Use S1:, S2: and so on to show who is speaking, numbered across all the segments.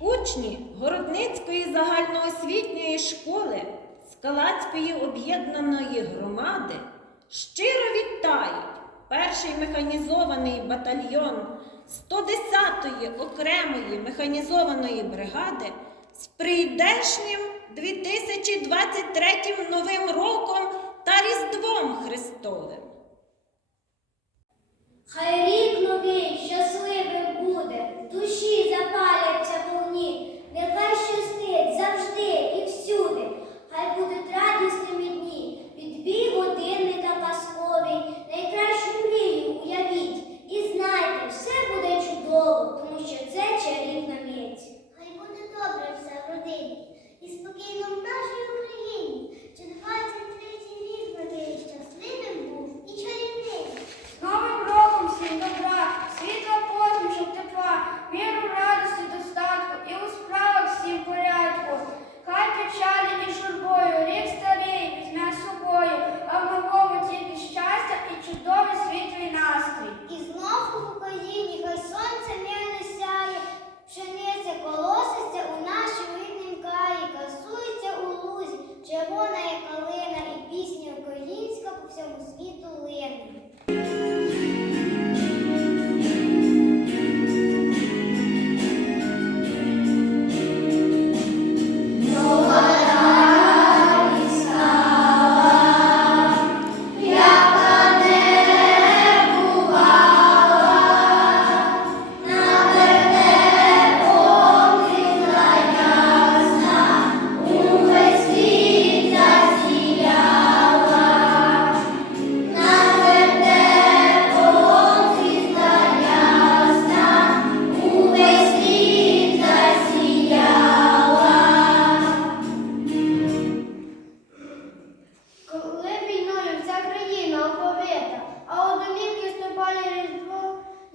S1: Учні Городницької загальноосвітньої школи Скалацької об'єднаної громади щиро вітають перший механізований батальйон 110-ї окремої механізованої бригади з прийдешнім 2023 новим роком та Різдвом Христовим.
S2: Хай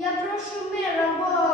S2: Я прошу мира Бога.